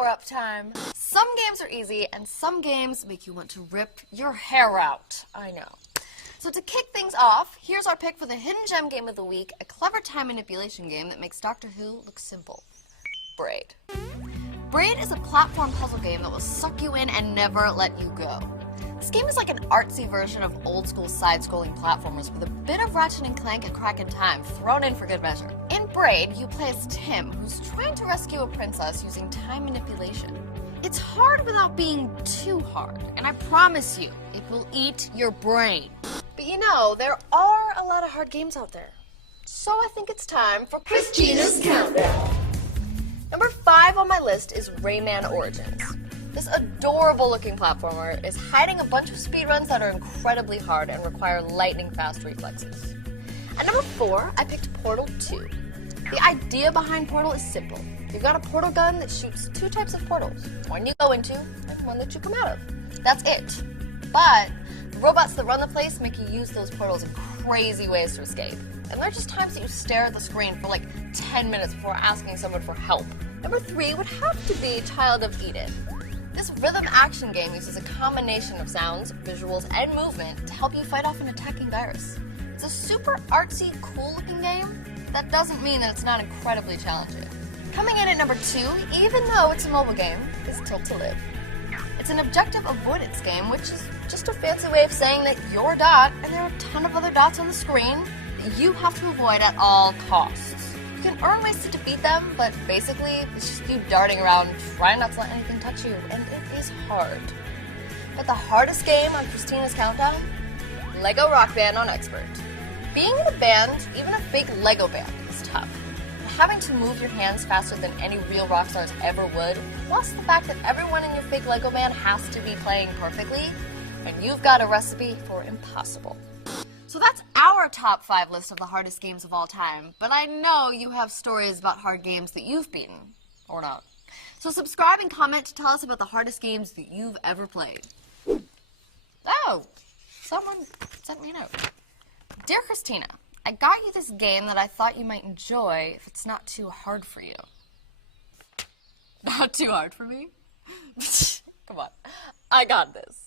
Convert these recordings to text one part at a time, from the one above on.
power-up time. Some games are easy, and some games make you want to rip your hair out. I know. So to kick things off, here's our pick for the Hidden Gem Game of the Week, a clever time manipulation game that makes Doctor Who look simple. Braid. Braid is a platform puzzle game that will suck you in and never let you go. This game is like an artsy version of old-school side-scrolling platformers with a bit of Ratchet and Clank and Crack in Time thrown in for good measure. In Braid, you play as Tim, who's trying to rescue a princess using time manipulation. It's hard without being too hard, and I promise you, it will eat your brain. But you know, there are a lot of hard games out there. So I think it's time for Christina's Countdown. Number 5 on my list is Rayman Origins. This adorable-looking platformer is hiding a bunch of speedruns that are incredibly hard and require lightning-fast reflexes. At number 4, I picked Portal 2. The idea behind Portal is simple. You've got a portal gun that shoots 2 types of portals, one you go into and one that you come out of. That's it. But the robots that run the place make you use those portals in crazy ways to escape. And there are just times that you stare at the screen for like 10 minutes before asking someone for help. Number 3 would have to be Child of Eden. This rhythm action game uses a combination of sounds, visuals, and movement to help you fight off an attacking virus. It's a super artsy, cool-looking game. That doesn't mean that it's not incredibly challenging. Coming in at number 2, even though it's a mobile game, is Tilt to Live. It's an objective avoidance game, which is just a fancy way of saying that you're a dot, and there are a ton of other dots on the screen that you have to avoid at all costs. You can earn ways to defeat them, but basically, it's just you darting around, trying not to let anything touch you, and it is hard. But the hardest game on Christina's Countdown? Lego Rock Band on Expert. Being in a band, even a fake Lego band, is tough. Having to move your hands faster than any real rock stars ever would, plus the fact that everyone in your fake Lego band has to be playing perfectly, and you've got a recipe for impossible. So that's our top 5 list of the hardest games of all time, but I know you have stories about hard games that you've beaten, or not. So subscribe and comment to tell us about the hardest games that you've ever played. Oh, someone sent me a note. Dear Christina, I got you this game that I thought you might enjoy if it's not too hard for you. Not too hard for me? Come on, I got this.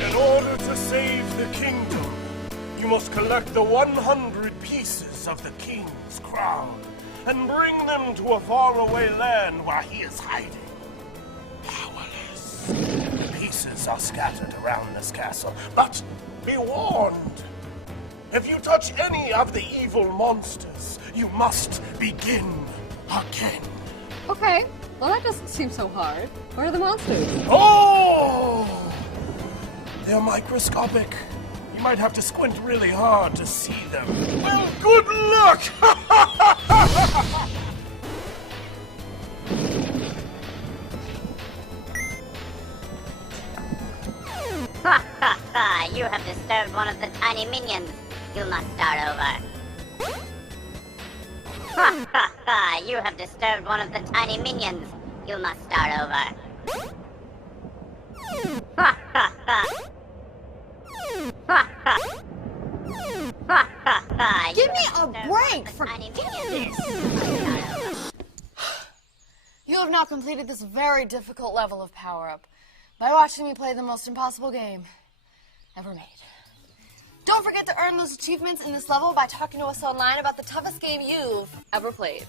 In order to save the kingdom, you must collect the 100 pieces of the king's crown and bring them to a faraway land where he is hiding. Powerless. The pieces are scattered around this castle, but be warned. If you touch any of the evil monsters, you must begin again. Okay, well that doesn't seem so hard. Where are the monsters? Oh! They're microscopic. You might have to squint really hard to see them. Well, good luck! You have disturbed one of the tiny minions. You must start over. You have disturbed one of the tiny minions. You must start over. Give me a break for this! You have now completed this very difficult level of power-up by watching me play the most impossible game ever made. Don't forget to earn those achievements in this level by talking to us online about the toughest game you've ever played.